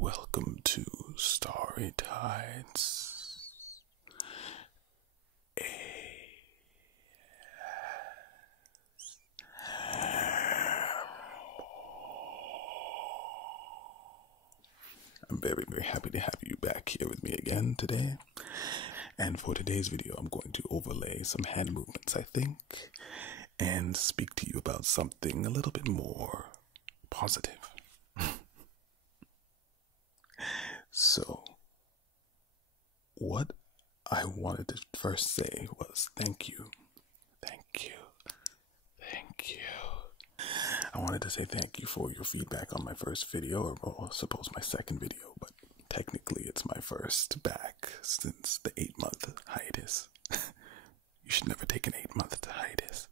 Welcome to Starry Tides. I'm very, very happy to have you back here with me again today. And for today's video, I'm going to overlay some hand movements, I think, and speak to you about something a little bit more positive. So, what I wanted to first say was thank you. Thank you. Thank you. I wanted to say thank you for your feedback on my first video, or I suppose my second video, but technically it's my first back since the 8-month hiatus. You should never take an 8-month hiatus.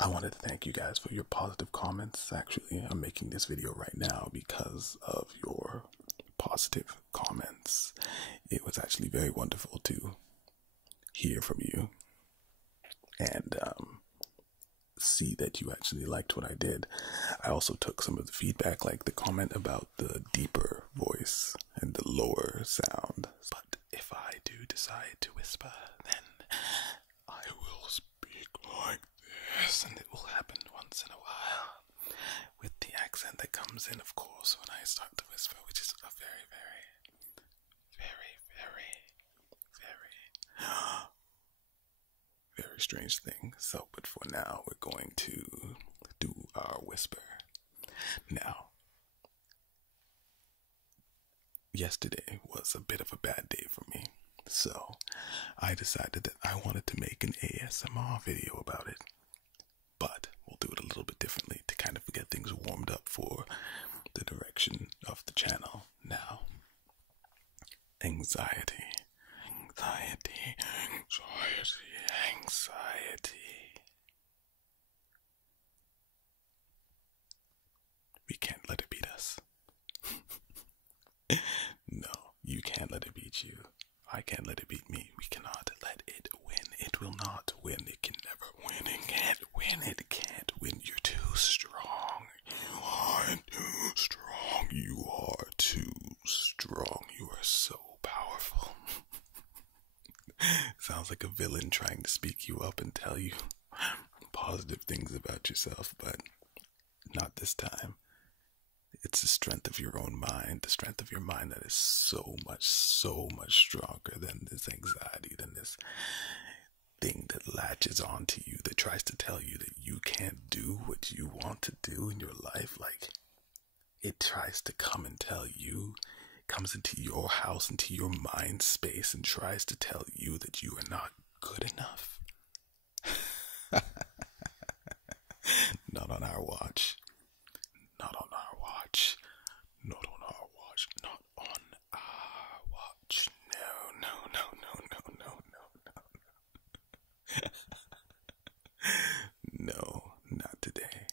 I wanted to thank you guys for your positive comments. Actually, I'm making this video right now because of your positive comments. It was actually very wonderful to hear from you and see that you actually liked what I did. I also took some of the feedback, like the comment about the deeper voice and the lower sound. But if I do decide to whisper, then I will speak like this, and it will happen once in a while with the accent that comes in, of course, when I start to whisper, which is a very, very strange thing. So, but for now, we're going to do our whisper. Now, yesterday was a bit of a bad day for me, so I decided that I wanted to make an ASMR video about it. But we'll do it a little bit differently to kind of get things warmed up for the direction of the channel. Now, anxiety. We can't let it beat us. No, you can't let it beat you. I can't let it beat me. We cannot let it win. It will not win. It can never win. It can't win. It can't win. You're too strong. You are too strong. You are too strong. You are so powerful. Sounds like a villain trying to speak you up and tell you positive things about yourself, but not this time. It's the strength of your own mind, the strength of your mind that is so much stronger than this anxiety, than this thing that latches onto you, that tries to tell you that you can't do what you want to do in your life. Like, it tries to come and tell you, comes into your house, into your mind space, and tries to tell you that you are not good enough. Not on our watch. Not on our watch. Not on our watch. Not on our watch. No. No, not today.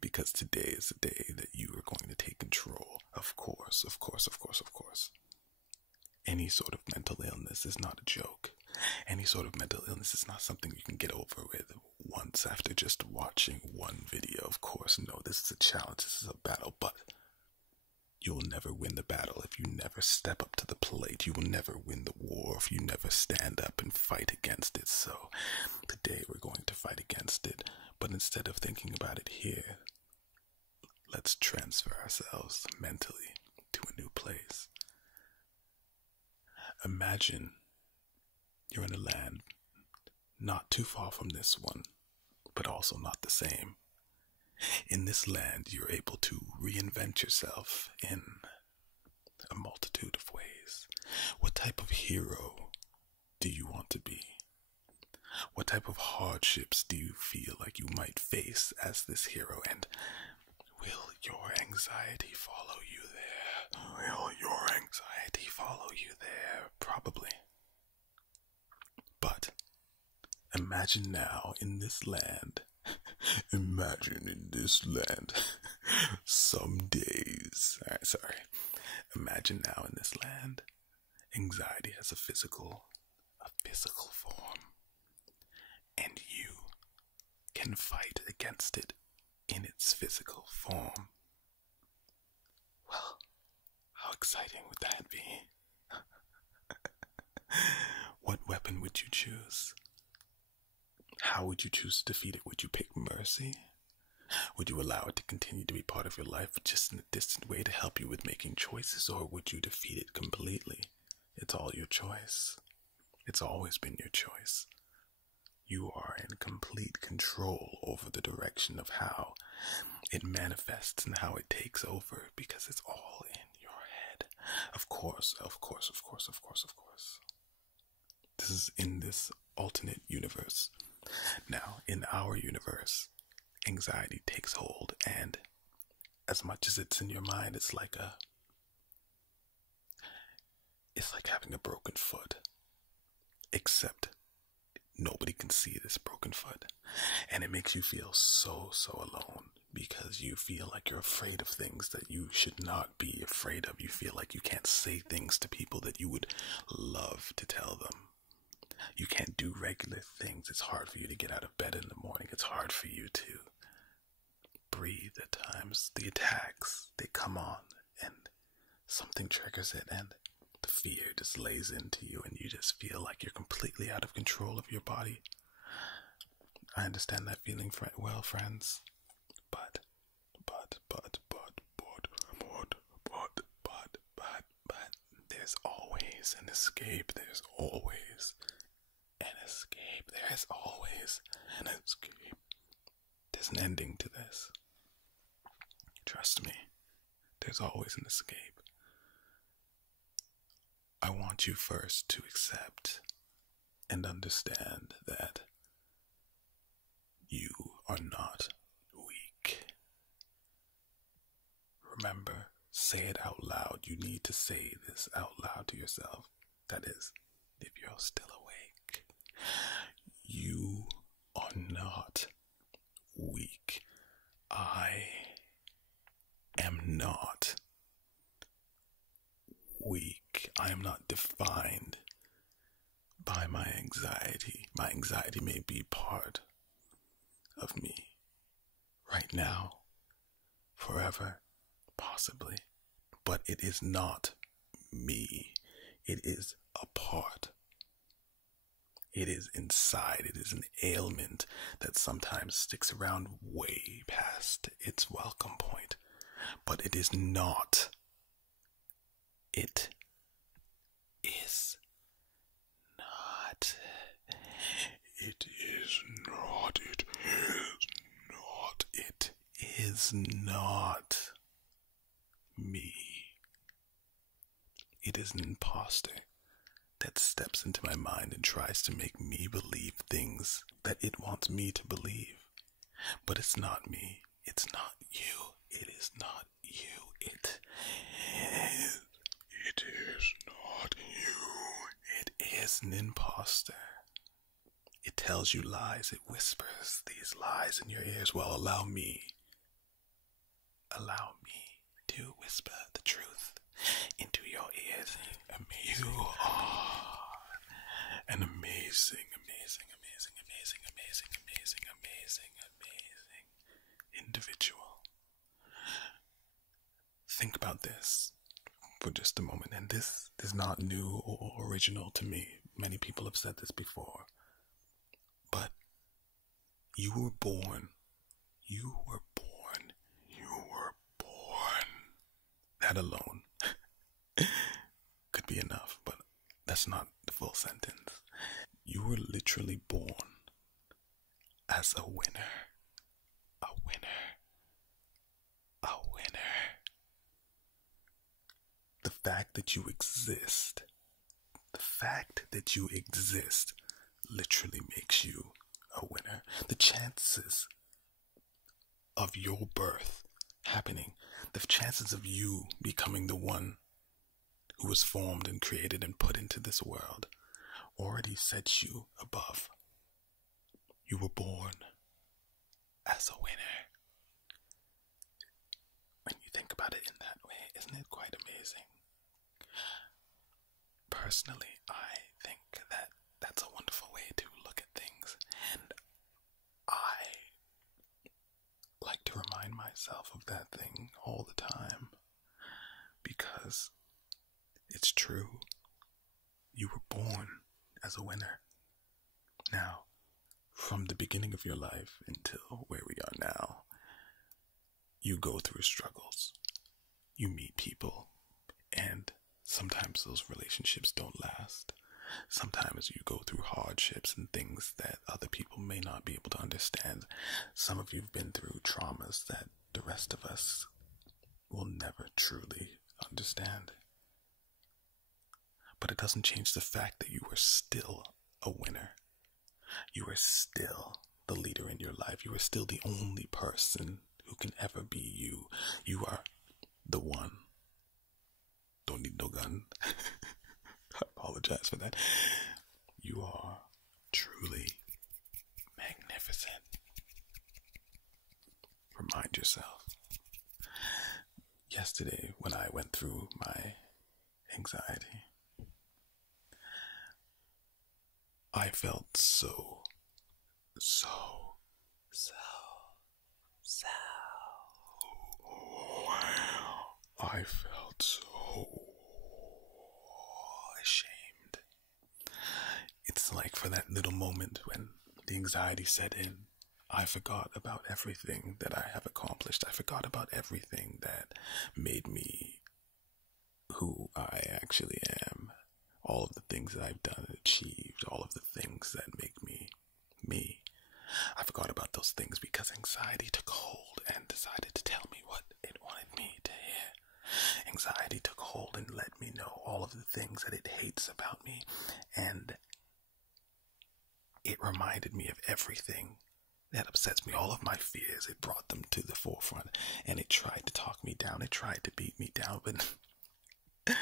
Because today is the day that you are going to take control. Of course. Any sort of mental illness is not a joke. Any sort of mental illness is not something you can get over with once after just watching one video. Of course, no, this is a challenge, this is a battle, but you'll never win the battle if you never step up to the plate. You will never win the war if you never stand up and fight against it. So today we're going to fight against it, but instead of thinking about it here, let's transfer ourselves mentally to a new place. Imagine you're in a land not too far from this one, but also not the same. In this land, you're able to reinvent yourself in a multitude of ways. What type of hero do you want to be? What type of hardships do you feel like you might face as this hero? And will your anxiety follow you there? Will your anxiety follow you there? Probably. But imagine now in this land, some days, imagine now in this land, anxiety has a physical form, and you can fight against it in its physical form. Well, exciting would that be? What weapon would you choose? How would you choose to defeat it? Would you pick mercy? Would you allow it to continue to be part of your life, just in a distant way to help you with making choices, or would you defeat it completely? It's all your choice. It's always been your choice. You are in complete control over the direction of how it manifests and how it takes over, because it's all in your head. Of course. This is in this alternate universe. Now, in our universe, anxiety takes hold, and as much as it's in your mind, it's like having a broken foot, except nobody can see this broken foot, and it makes you feel so alone, because you feel like you're afraid of things that you should not be afraid of. You feel like you can't say things to people that you would love to tell them. You can't do regular things. It's hard for you to get out of bed in the morning. It's hard for you to breathe at times. The attacks, they come on, and something triggers it, and the fear just lays into you, and you just feel like you're completely out of control of your body. I understand that feeling well, friends, but there's always an escape. There's always an escape. There's always an escape. There's an ending to this. Trust me, there's always an escape. I want you first to accept and understand that you are not weak. Remember, say it out loud. You need to say this out loud to yourself. That is, if you're still awake. You are not weak. I am not weak. I am not defined by my anxiety. My anxiety may be part of me right now, forever, possibly, but it is not me. It is a part. It is inside. It is an ailment that sometimes sticks around way past its welcome point, but it is not. It is not. It is not. It is not. It is not me. It is an imposter that steps into my mind and tries to make me believe things that it wants me to believe. But it's not me. It's not you. It is not you. It is not you. It is an imposter. It tells you lies. It whispers these lies in your ears. Well, allow me to whisper the truth into your ears. You are an amazing individual. Think about this for just a moment, and this is not new or original to me. Many people have said this before, but you were born. That alone could be enough, but that's not the full sentence. You were literally born as a winner. A winner. A winner. The fact that you exist literally makes you a winner. The chances of your birth happening, the chances of you becoming the one who was formed and created and put into this world already sets you above. You were born as a winner. When you think about it in that way, isn't it quite amazing? Personally, I think that that's a wonderful way to look at things, and I like to remind myself of that thing all the time, because It's true. You were born as a winner. Now, from the beginning of your life until where we are now, you go through struggles. You meet people, and sometimes those relationships don't last. Sometimes you go through hardships and things that other people may not be able to understand. Some of you've been through traumas that the rest of us will never truly understand. But it doesn't change the fact that you are still a winner. You are still the leader in your life. You are still the only person who can ever be you. You are the one. Don't need no gun. I apologize for that. You are truly magnificent. Remind yourself. Yesterday, when I went through my anxiety, I felt so I felt so ashamed. It's like for that little moment when the anxiety set in, I forgot about everything that I have accomplished. I forgot about everything that made me who I actually am. All of the things that I've done and achieved, all of the things that make me me. I forgot about those things because anxiety took hold and decided to tell me what it wanted me to hear. Anxiety took hold and let me know all of the things that it hates about me, and it reminded me of everything that upsets me, all of my fears. It brought them to the forefront, and it tried to talk me down. It tried to beat me down, but do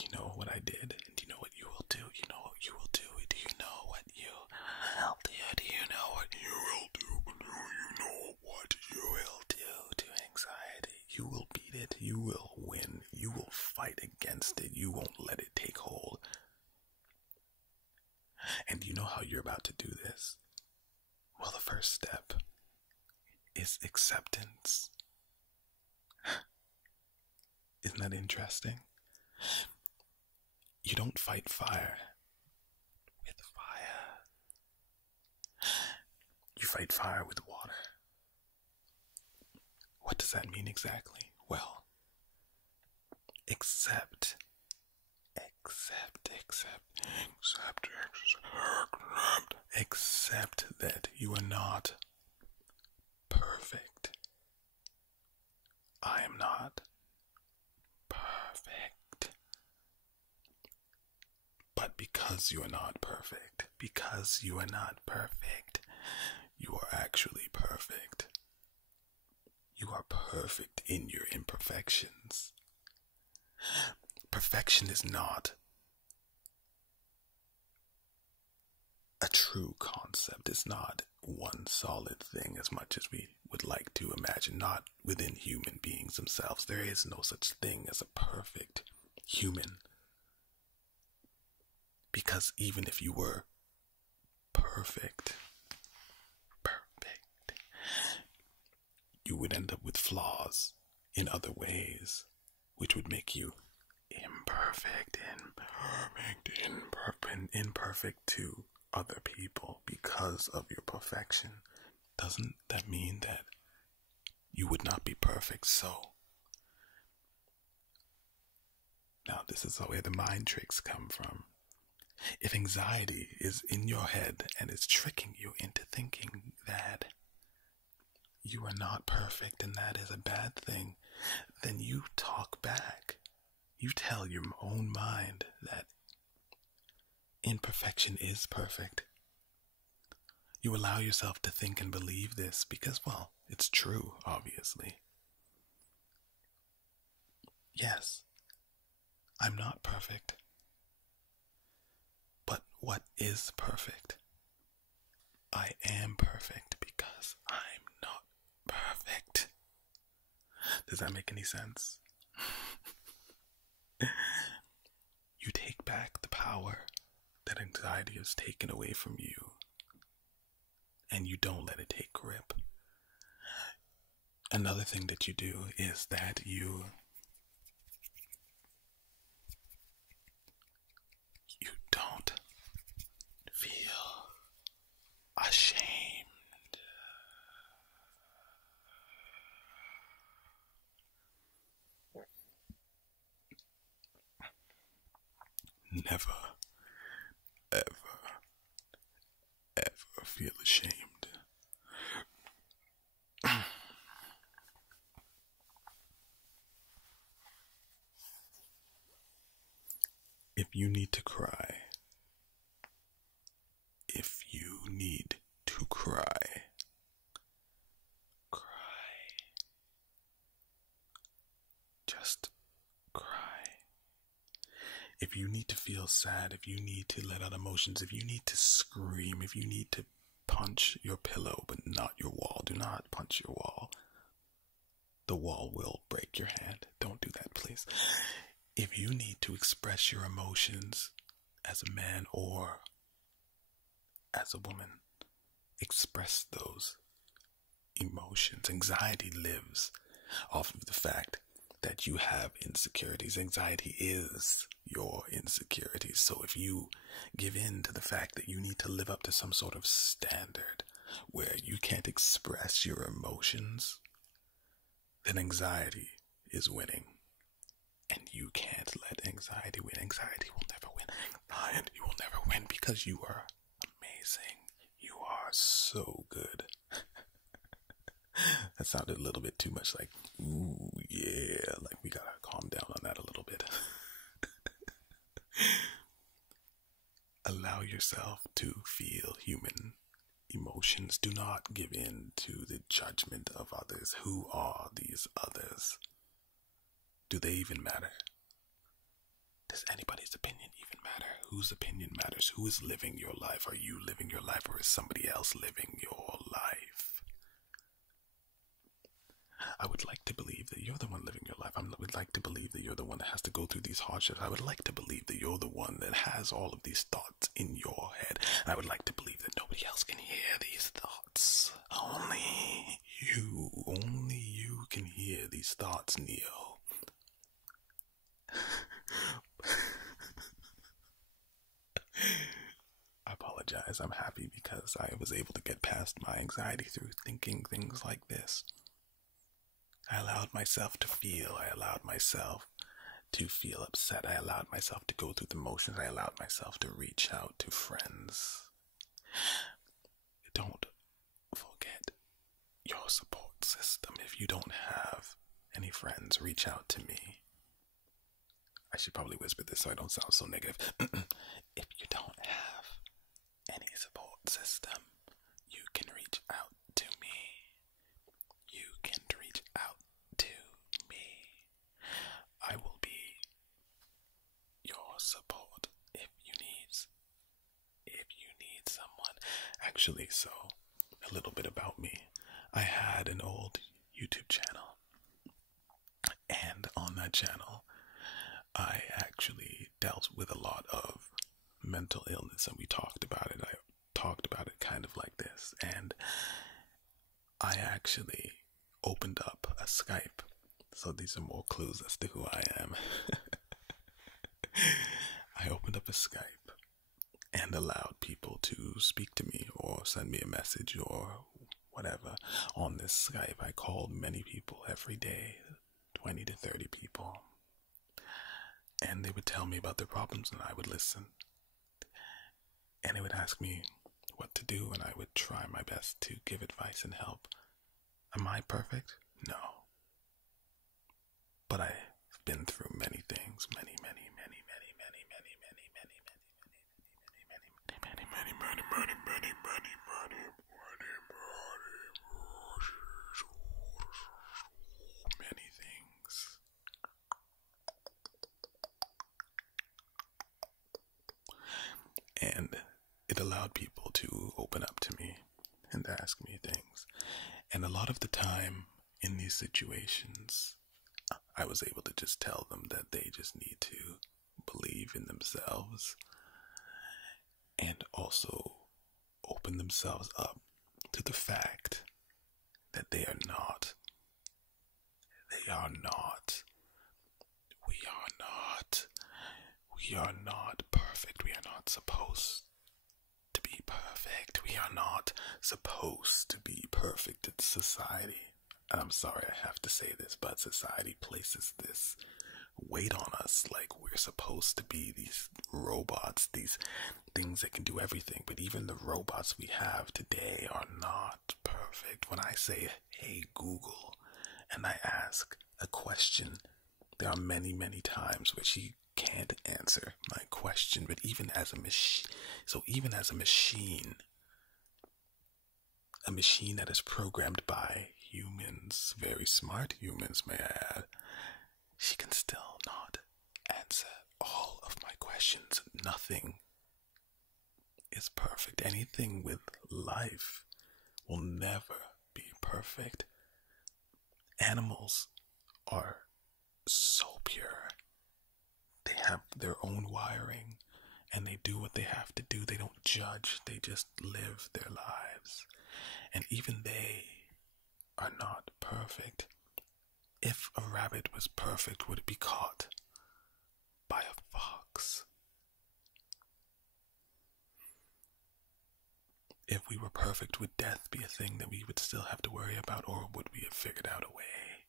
you know what I did? And do you know what you will do? You know what you will do? Do you know what you will do? Do you know what you will do? Do you know what you will do to anxiety? You will beat it. You will win. You will fight against it. You won't let it take hold. And do you know how you're about to do this? Well, the first step is acceptance. Isn't that interesting? You don't fight fire with fire. You fight fire with water. What does that mean exactly? Well, accept that you are not perfect. I am not perfect. But because you are not perfect, you are actually perfect. You are perfect in your imperfections. Perfection is not a true concept. It's not one solid thing as much as we would like to imagine. Not within human beings themselves. There is no such thing as a perfect human. Because even if you were perfect, you would end up with flaws in other ways, which would make you imperfect to other people because of your perfection. Doesn't that mean that you would not be perfect? So, now this is where the mind tricks come from. If anxiety is in your head and it's tricking you into thinking that you are not perfect and that is a bad thing, then you talk back. You tell your own mind that imperfection is perfect. You allow yourself to think and believe this because, well, it's true, obviously. Yes, I'm not perfect. But what is perfect? I am perfect because I'm not perfect. Does that make any sense? You take back the power that anxiety has taken away from you, and you don't let it take grip. Another thing that you do is that you never, ever, ever feel ashamed. If you need to cry, if you need to cry, cry. Just cry. If you need to feel sad, if you need to let out emotions, if you need to scream, if you need to punch your pillow but not your wall, do not punch your wall. The wall will break your hand. Don't do that, please. If you need to express your emotions as a man or as a woman, express those emotions. Anxiety lives off of the fact that you have insecurities. Anxiety is your insecurities. So if you give in to the fact that you need to live up to some sort of standard where you can't express your emotions, then anxiety is winning. And you can't let anxiety win. Anxiety will never win. Anxiety will never win because you are amazing. You are so good. That sounded a little bit too much like, ooh, yeah, like we gotta calm down on that a little bit. Allow yourself to feel human emotions. Do not give in to the judgment of others. Who are these others? Do they even matter? Does anybody's opinion even matter? Whose opinion matters? Who is living your life? Are you living your life, or is somebody else living your life? I would like to believe that you're the one living your life. I would like to believe that you're the one that has to go through these hardships. I would like to believe that you're the one that has all of these thoughts in your head. And I would like to believe that nobody else can hear these thoughts. Only you can hear these thoughts, Neo. I apologize. I'm happy because I was able to get past my anxiety through thinking things like this. I allowed myself to feel. I allowed myself to feel upset. I allowed myself to go through the motions. I allowed myself to reach out to friends. Don't forget your support system. If you don't have any friends, reach out to me. I should probably whisper this so I don't sound so negative. If you don't have any support system, you can reach out to me. You can reach out to me. I will be your support if you need someone. Actually, so a little bit about me. I had an old YouTube channel, and on that channel I actually dealt with a lot of mental illness, and we talked about it. I talked about it kind of like this, and I actually opened up a Skype. So these are more clues as to who I am. I opened up a Skype and allowed people to speak to me or send me a message or whatever on this Skype. I called many people every day, 20 to 30 people. And they would tell me about their problems, and I would listen. And they would ask me what to do, and I would try my best to give advice and help. Am I perfect? No. But I've been through many things, many. And it allowed people to open up to me and ask me things. And a lot of the time in these situations, I was able to just tell them that they just need to believe in themselves and also open themselves up to the fact that we are not perfect. We are not supposed to be perfect. We are not supposed to be perfect. It's society. And I'm sorry I have to say this, but society places this weight on us, like we're supposed to be these robots, these things that can do everything. But even the robots we have today are not perfect. When I say, hey Google, and I ask a question, there are many, many times where she can't answer my question. But even as a machine, a machine that is programmed by humans, very smart humans, may I add, she can still not answer all of my questions. Nothing is perfect. Anything with life will never be perfect. Animals are so pure. They have their own wiring and they do what they have to do. They don't judge, they just live their lives. And even they are not perfect. If a rabbit was perfect, would it be caught by a fox? If we were perfect, would death be a thing that we would still have to worry about, or would we have figured out a way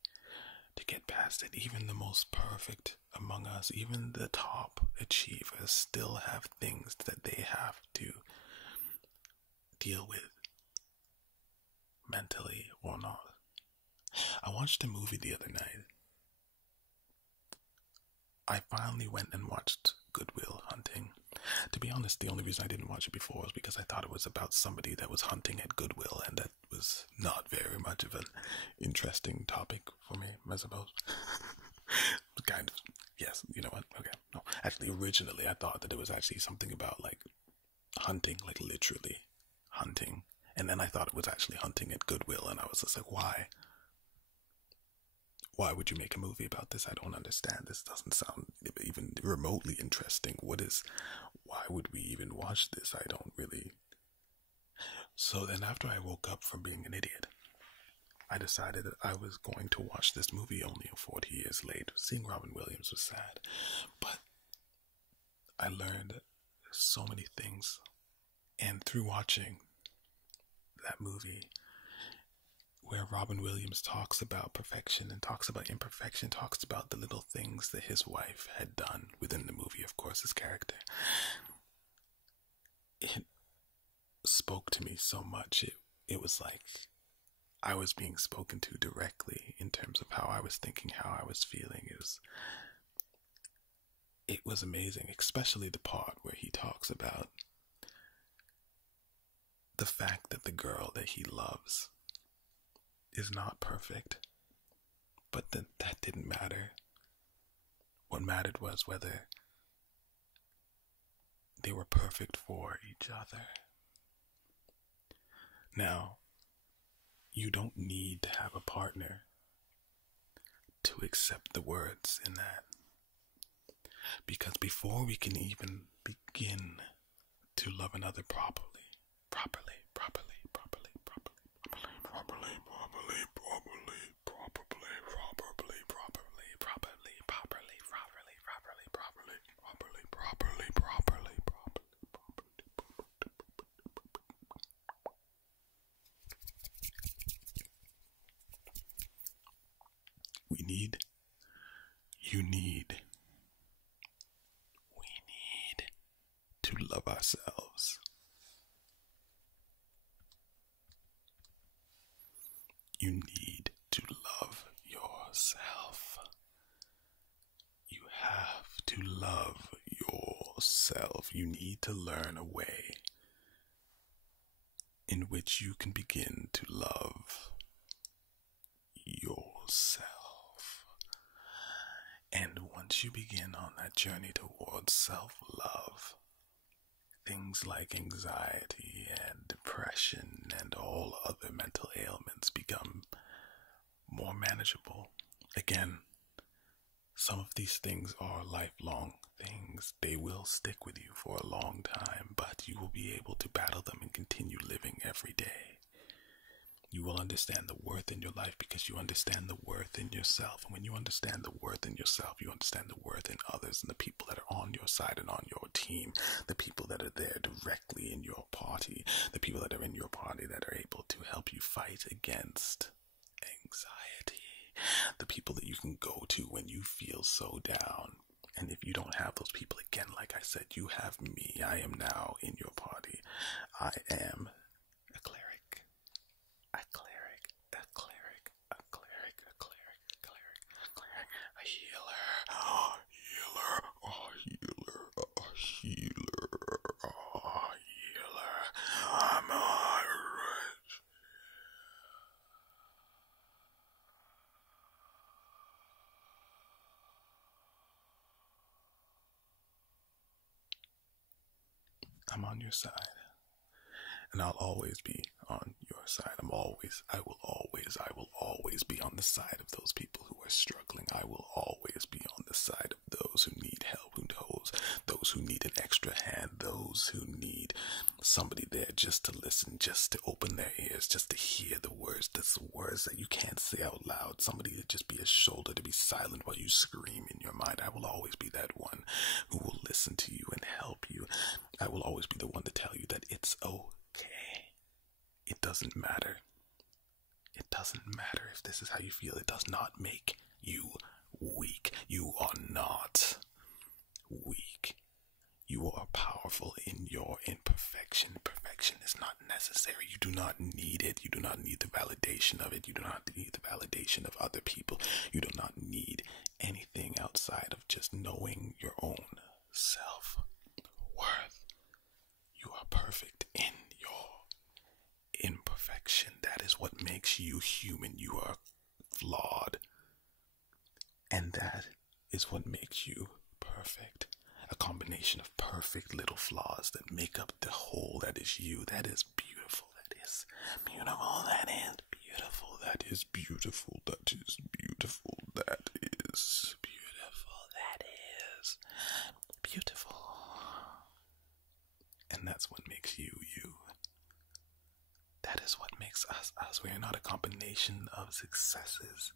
to get past it? Even the most perfect among us, even the top achievers, still have things that they have to deal with, mentally or not. I watched a movie the other night. I finally went and watched Good Will Hunting. To be honest, the only reason I didn't watch it before was because I thought it was about somebody that was hunting at Goodwill, and that was not very much of an interesting topic for me, I suppose. Kind of. Yes, you know what? Okay. No, actually, originally I thought that it was actually something about, like, hunting, like literally hunting. And then I thought it was actually hunting at Goodwill, and I was just like, why? Why would you make a movie about this? I don't understand. This doesn't sound even remotely interesting. Why would we even watch this? I don't really. So then after I woke up from being an idiot, I decided that I was going to watch this movie only 40 years late. Seeing Robin Williams was sad, but I learned so many things. And through watching that movie, where Robin Williams talks about perfection and talks about imperfection, talks about the little things that his wife had done within the movie, of course, his character, it spoke to me so much. It was like I was being spoken to directly in terms of how I was thinking, how I was feeling. It was amazing, especially the part where he talks about the fact that the girl that he loves is not perfect, but that didn't matter. What mattered was whether they were perfect for each other. Now, you don't need to have a partner to accept the words in that. Because before we can even begin to love another properly, we need to love ourselves. You need to love yourself. You have to love yourself. You need to learn a way in which you can begin to love yourself. And once you begin on that journey towards self-love, things like anxiety and depression and all other mental ailments become more manageable. Again, some of these things are lifelong things. They will stick with you for a long time, but you will be able to battle them and continue living every day. You will understand the worth in your life because you understand the worth in yourself. And when you understand the worth in yourself, you understand the worth in others and the people that are on your side and on your team, the people that are there directly in your party, the people that are in your party that are able to help you fight against anxiety, the people that you can go to when you feel so down. And if you don't have those people, again, like I said, you have me. I am now in your party. I am a cleric, a cleric, a cleric, a cleric, a cleric, a cleric, a cleric, a healer, a healer, a healer, a healer, a healer. I'm Irish. I'm on your side. And I'll always be on your side. I will always be on the side of those people who are struggling. I will always be on the side of those who need help, those who need an extra hand, those who need somebody there just to listen, just to open their ears, just to hear the words that you can't say out loud, somebody to just be a shoulder, to be silent while you scream in your mind. I will always be that one who will listen to you and help you. I will always be the one to tell you that it's okay. It doesn't matter. It doesn't matter if this is how you feel. It does not make you weak. You are not weak. You are powerful in your imperfection. Perfection is not necessary. You do not need it. You do not need the validation of it. You do not need the validation of other people. You do not need anything outside of just knowing your own self-worth. You are perfect in your imperfection. That is what makes you human. You are flawed. And that is what makes you perfect. A combination of perfect little flaws that make up the whole that is you. That is beautiful. That is beautiful. That is beautiful. That is beautiful. That is beautiful. That is beautiful. That is beautiful. And that's what makes you, you. That is what makes us, us. We are not a combination of successes.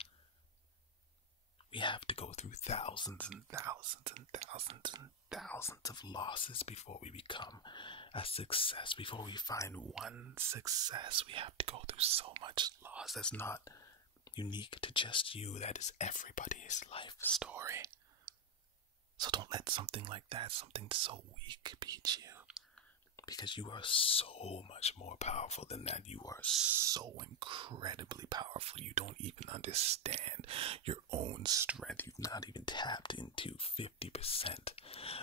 We have to go through thousands and thousands and thousands and thousands of losses before we become a success. Before we find one success, we have to go through so much loss. That's not unique to just you. That is everybody's life story. So don't let something like that, something so weak, beat you. Because you are so much more powerful than that. You are so incredibly powerful. You don't even understand your own strength. You've not even tapped into 50%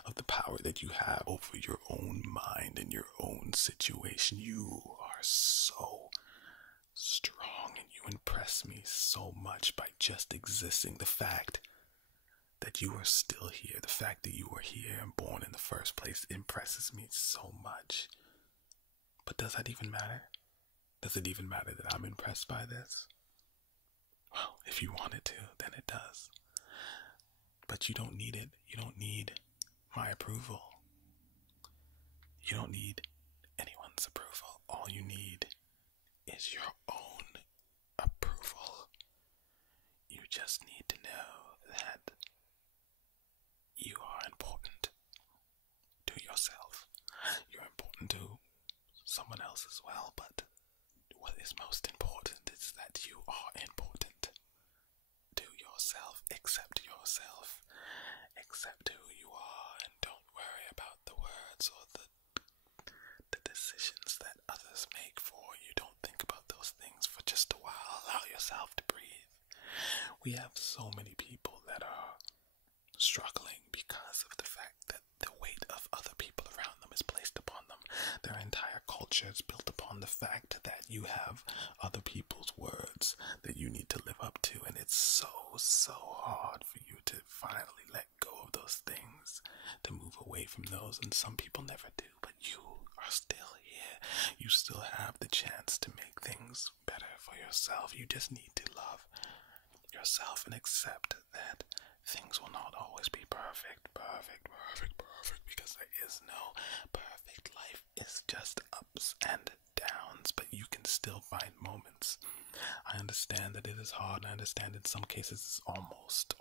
of the power that you have over your own mind and your own situation. You are so strong and you impress me so much by just existing. The fact that you are still here, the fact that you were here and born in the first place impresses me so much. But does that even matter? Does it even matter that I'm impressed by this? Well, if you want it to, then it does. But you don't need it. You don't need my approval. You don't need anyone's approval. All you need is your own approval. You just need to know that you are important to yourself. You're important to someone else as well, but what is most important is that you are important to yourself. Accept yourself. Accept who you are and don't worry about the words or the decisions that others make for you. Don't think about those things for just a while. Allow yourself to breathe. We have so many people that are struggling because of the fact that the weight of other people around them is placed upon them. Their entire culture is built upon the fact that you have other people's words that you need to live up to, and it's so hard for you to finally let go of those things, to move away from those, and some people never do, but you are still here. You still have the chance to make things better for yourself. You just need to love yourself and accept that things will not always be perfect, because there is no perfect life. It's just ups and downs, but you can still find moments. I understand that it is hard. I understand in some cases it's almost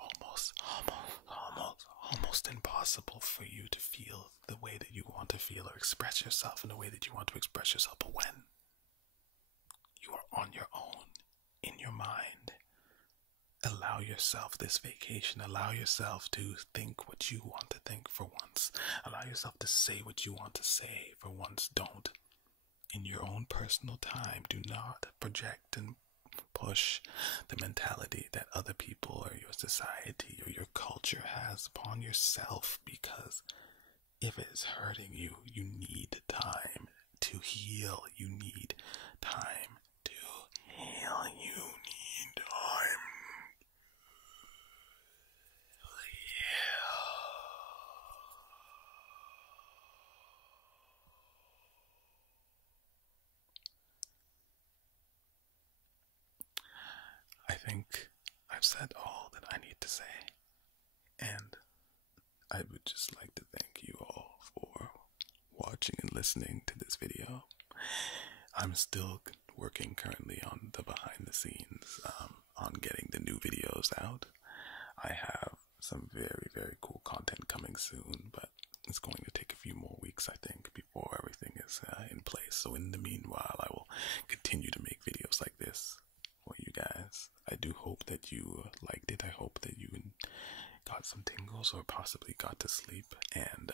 impossible for you to feel the way that you want to feel or express yourself in the way that you want to express yourself. But when you are on your own, in your mind, Allow yourself this vacation. Allow yourself to think what you want to think for once. Allow yourself to say what you want to say for once. Don't. In your own personal time, do not project and push the mentality that other people or your society or your culture has upon yourself, because if it's hurting you, you need time to heal. You need time to heal. You need time to heal. I think I've said all that I need to say, and I would just like to thank you all for watching and listening to this video. I'm still working currently on the behind the scenes, on getting the new videos out. I have some very, very cool content coming soon, but it's going to take a few more weeks, I think, before everything is in place. So in the meanwhile, I will continue to make videos like this for you guys. I do hope that you liked it. I hope that you got some tingles or possibly got to sleep, and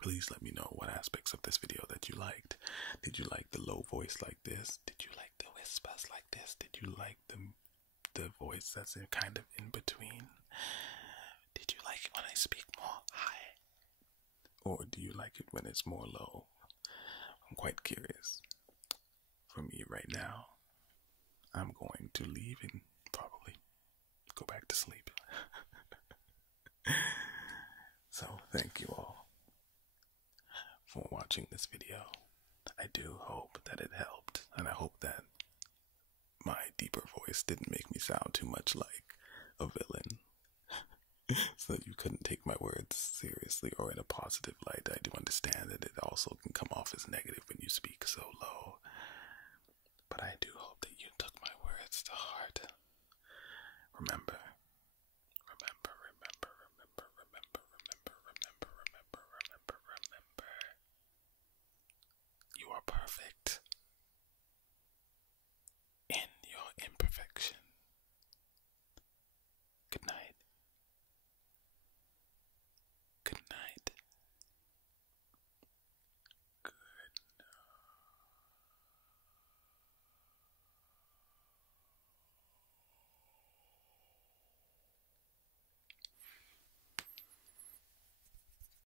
please let me know what aspects of this video that you liked. Did you like the low voice like this? Did you like the whispers like this? Did you like the voice that's kind of in between? Did you like it when I speak more high? Or do you like it when it's more low? I'm quite curious. For me right now, I'm going to leave and probably go back to sleep. So thank you all for watching this video. I do hope that it helped, and I hope that my deeper voice didn't make me sound too much like a villain, so that you couldn't take my words seriously or in a positive light. I do understand that it also can come off as negative when you speak so low, but I do